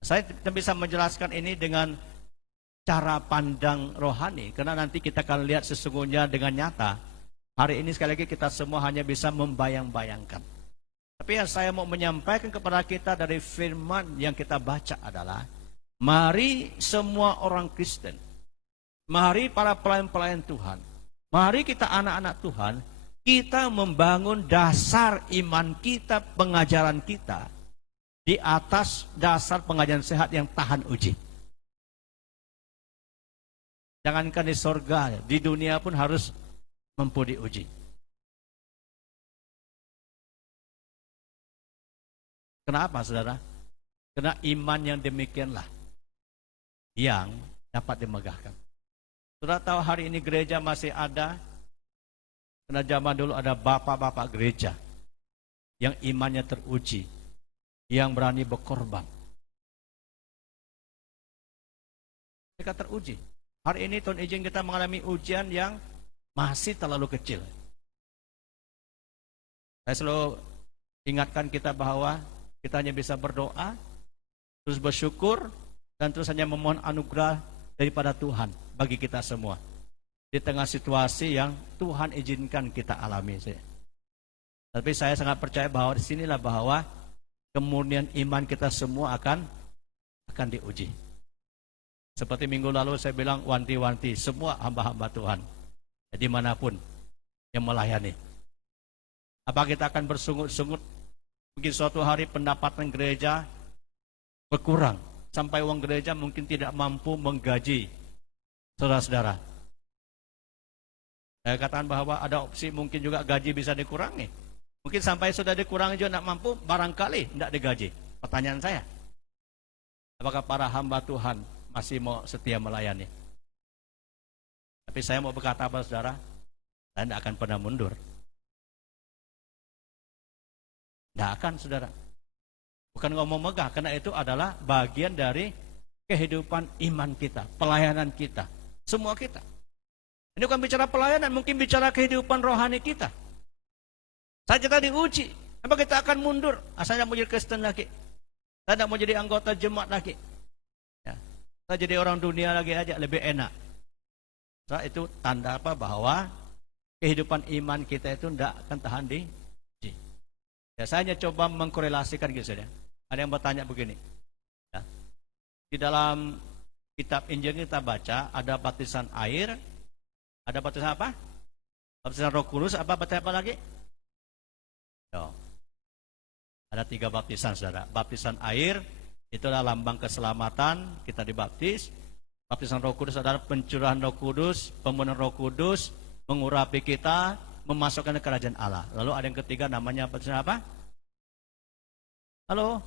Saya tidak bisa menjelaskan ini dengan cara pandang rohani, karena nanti kita akan lihat sesungguhnya dengan nyata. Hari ini sekali lagi kita semua hanya bisa membayang-bayangkan. Tapi yang saya mau menyampaikan kepada kita dari firman yang kita baca adalah, mari semua orang Kristen, mari para pelayan-pelayan Tuhan, mari kita anak-anak Tuhan, kita membangun dasar iman kita, pengajaran kita di atas dasar pengajaran sehat yang tahan uji. Jangankan di sorga, di dunia pun harus mampu diuji. Kenapa, saudara? Karena iman yang demikianlah yang dapat dimegahkan. Saudara tahu hari ini gereja masih ada? Karena zaman dulu ada bapak-bapak gereja yang imannya teruji, yang berani berkorban. Mereka teruji. Hari ini Tuhan izin kita mengalami ujian yang masih terlalu kecil. Saya selalu ingatkan kita bahwa kita hanya bisa berdoa, terus bersyukur, dan terus hanya memohon anugerah daripada Tuhan bagi kita semua. Di tengah situasi yang Tuhan izinkan kita alami. Tapi saya sangat percaya bahwa disinilah bahwa kemurnian iman kita semua akan diuji. Seperti minggu lalu saya bilang, wanti-wanti semua hamba-hamba Tuhan, dimanapun yang melayani. Apa kita akan bersungut-sungut? Mungkin suatu hari pendapatan gereja berkurang, sampai uang gereja mungkin tidak mampu menggaji saudara-saudara. Saya katakan bahwa ada opsi mungkin juga gaji bisa dikurangi. Mungkin sampai sudah dikurangi juga tidak mampu, barangkali tidak digaji. Pertanyaan saya, apakah para hamba Tuhan masih mau setia melayani? Tapi saya mau berkata kepada saudara, saya tidak akan pernah mundur. Tidak akan, saudara. Bukan ngomong megah, karena itu adalah bagian dari kehidupan iman kita, pelayanan kita, semua kita. Ini bukan bicara pelayanan, mungkin bicara kehidupan rohani kita. Saat kita diuji, apa kita akan mundur? Saya tidak mau jadi Kristen lagi. Saya tidak mau jadi anggota jemaat lagi. Ya. Saya jadi orang dunia lagi aja, lebih enak. Nah, itu tanda apa? Bahwa kehidupan iman kita itu tidak akan tahan di uji. Ya, saya hanya coba mengkorelasikan gitu saja. Ada yang bertanya begini. Ya. Di dalam kitab Injil kita baca ada baptisan air, ada baptisan apa? Baptisan Roh Kudus, apa lagi? Yo. Ada 3 baptisan, saudara. Baptisan air itu adalah lambang keselamatan, kita dibaptis. Baptisan Roh Kudus adalah pencurahan Roh Kudus, pemenuhan Roh Kudus, mengurapi kita, memasukkan ke kerajaan Allah. Lalu ada yang ketiga namanya baptisan apa? Halo?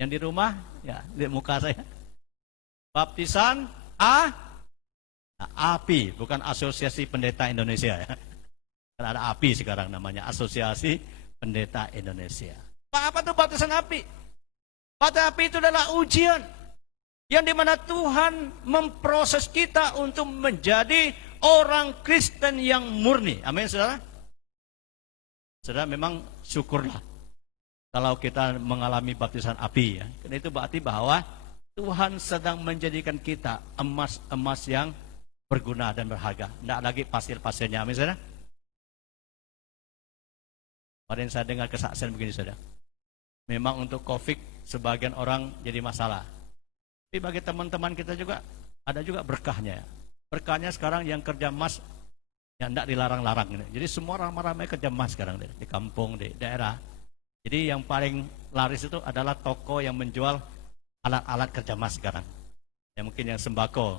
Yang di rumah, ya, di muka saya. Baptisan api, bukan Asosiasi Pendeta Indonesia ya. Karena ada api sekarang namanya, Asosiasi Pendeta Indonesia. Apa itu baptisan api? Baptisan api itu adalah ujian yang dimana Tuhan memproses kita untuk menjadi orang Kristen yang murni. Amin, saudara. Saudara, memang syukurlah kalau kita mengalami baptisan api ya. Karena itu berarti bahwa Tuhan sedang menjadikan kita emas yang berguna dan berharga. Tidak lagi pasir-pasirnya. Amin, saudara. Kemarin saya dengar kesaksian begini, saudara. Memang untuk COVID sebagian orang jadi masalah. Tapi bagi teman-teman kita juga ada juga berkahnya. Berkahnya sekarang yang kerja emas yang tidak dilarang-larang. Jadi semua ramai-ramai kerja emas sekarang di kampung, di daerah. Jadi yang paling laris itu adalah toko yang menjual alat-alat kerja emas sekarang. Ya, mungkin yang sembako,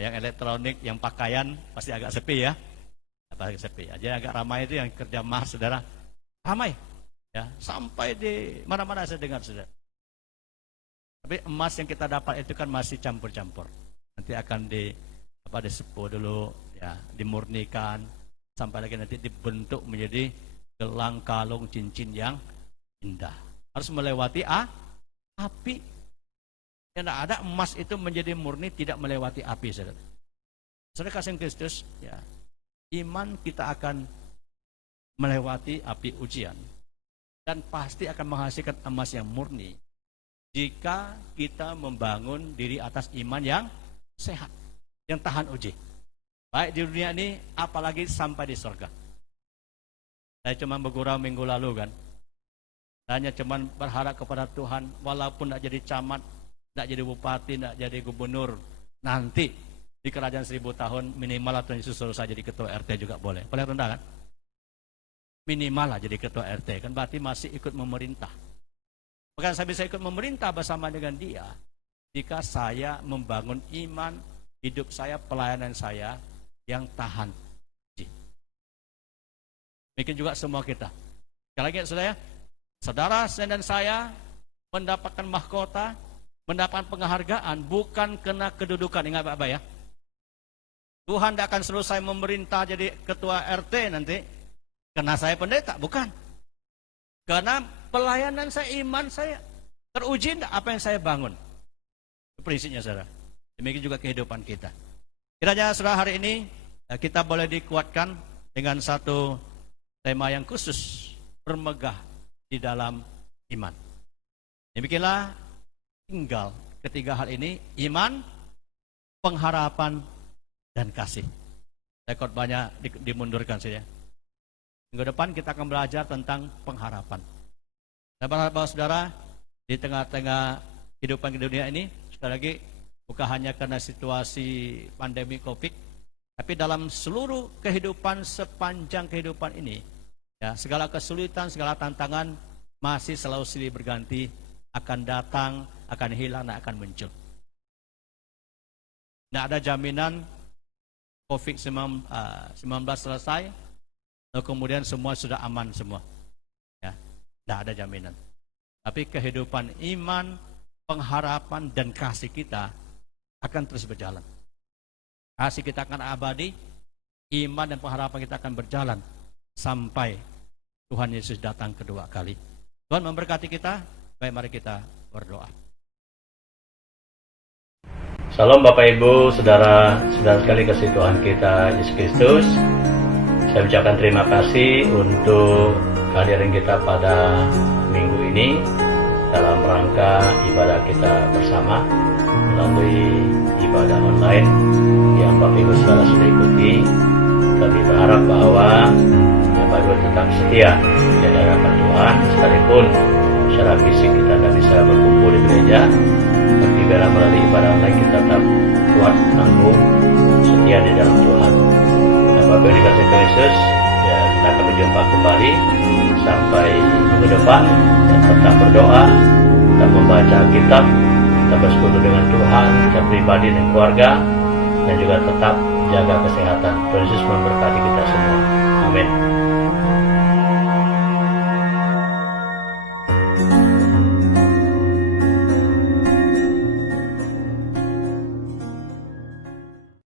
yang elektronik, yang pakaian pasti agak sepi ya. Agak sepi. Jadi agak ramai itu yang kerja emas, saudara. Ramai, ya, sampai di mana-mana saya dengar, saudara. Tapi emas yang kita dapat itu kan masih campur-campur. Nanti akan disepuh dulu, ya, dimurnikan, sampai lagi nanti dibentuk menjadi gelang, kalung, cincin yang indah. Harus melewati api. Yang tidak ada emas itu menjadi murni tidak melewati api, saudara. Saudara kasih Kristus, ya, iman kita akan melewati api ujian dan pasti akan menghasilkan emas yang murni jika kita membangun diri atas iman yang sehat, yang tahan uji, baik di dunia ini apalagi sampai di surga. Saya cuma bergurau minggu lalu kan, saya hanya cuma berharap kepada Tuhan, walaupun tidak jadi camat, tidak jadi bupati, tidak jadi gubernur, nanti di kerajaan 1000 tahun minimal Tuhan Yesus suruh saya jadi ketua RT juga boleh. Boleh rendah kan? Minimal lah jadi ketua RT, kan berarti masih ikut memerintah. Bukan saya bisa ikut memerintah bersama dengan dia jika saya membangun iman, hidup saya, pelayanan saya yang tahan. Mungkin juga semua kita. Sekali lagi saudara dan saya mendapatkan mahkota, mendapatkan penghargaan bukan karena kedudukan. Ingat Bapak ya, Tuhan tidak akan suruh saya memerintah jadi ketua RT nanti karena saya pendeta, bukan. Karena pelayanan saya, iman saya teruji tidak apa yang saya bangun. Itu prinsipnya, saudara. Demikian juga kehidupan kita. Kiranya saudara hari ini kita boleh dikuatkan dengan satu tema yang khusus, bermegah di dalam iman. Demikianlah tinggal ketiga hal ini, iman, pengharapan, dan kasih. Saya khotbahnya dimundurkan saja. Minggu depan kita akan belajar tentang pengharapan. Saya berharap bahwa saudara di tengah-tengah kehidupan di dunia ini, sekali lagi bukan hanya karena situasi pandemi COVID, tapi dalam seluruh kehidupan sepanjang kehidupan ini, ya, segala kesulitan, segala tantangan masih selalu silih berganti, akan datang, akan hilang, dan akan muncul. Tidak ada jaminan COVID-19 selesai, lalu kemudian semua sudah aman semua. Ya, tidak ada jaminan. Tapi kehidupan iman, pengharapan, dan kasih kita akan terus berjalan. Kasih kita akan abadi, iman dan pengharapan kita akan berjalan sampai Tuhan Yesus datang kedua kali. Tuhan memberkati kita. Baik, mari kita berdoa. Salam Bapak Ibu, saudara sekali kasih Tuhan kita Yesus Kristus. Saya ucapkan terima kasih untuk kehadiran kita pada minggu ini dalam rangka ibadah kita bersama melalui ibadah online yang Bapak Ibu saudara sudah ikuti. Kami berharap bahwa Bapak Ibu tetap setia di hadapan Tuhan, sekalipun secara fisik kita tidak bisa berkumpul di gereja, tapi bila melalui ibadah online kita tetap kuat, tangguh, setia di dalam Tuhan. Dan Bapak Ibu dikasih Yesus, ya, kita akan berjumpa kembali sampai minggu depan, dan tetap berdoa, tetap membaca kitab, tetap bersekutu dengan Tuhan, kita pribadi dan keluarga, dan juga tetap jaga kesehatan. Tuhan Yesus memberkati kita semua. Amin.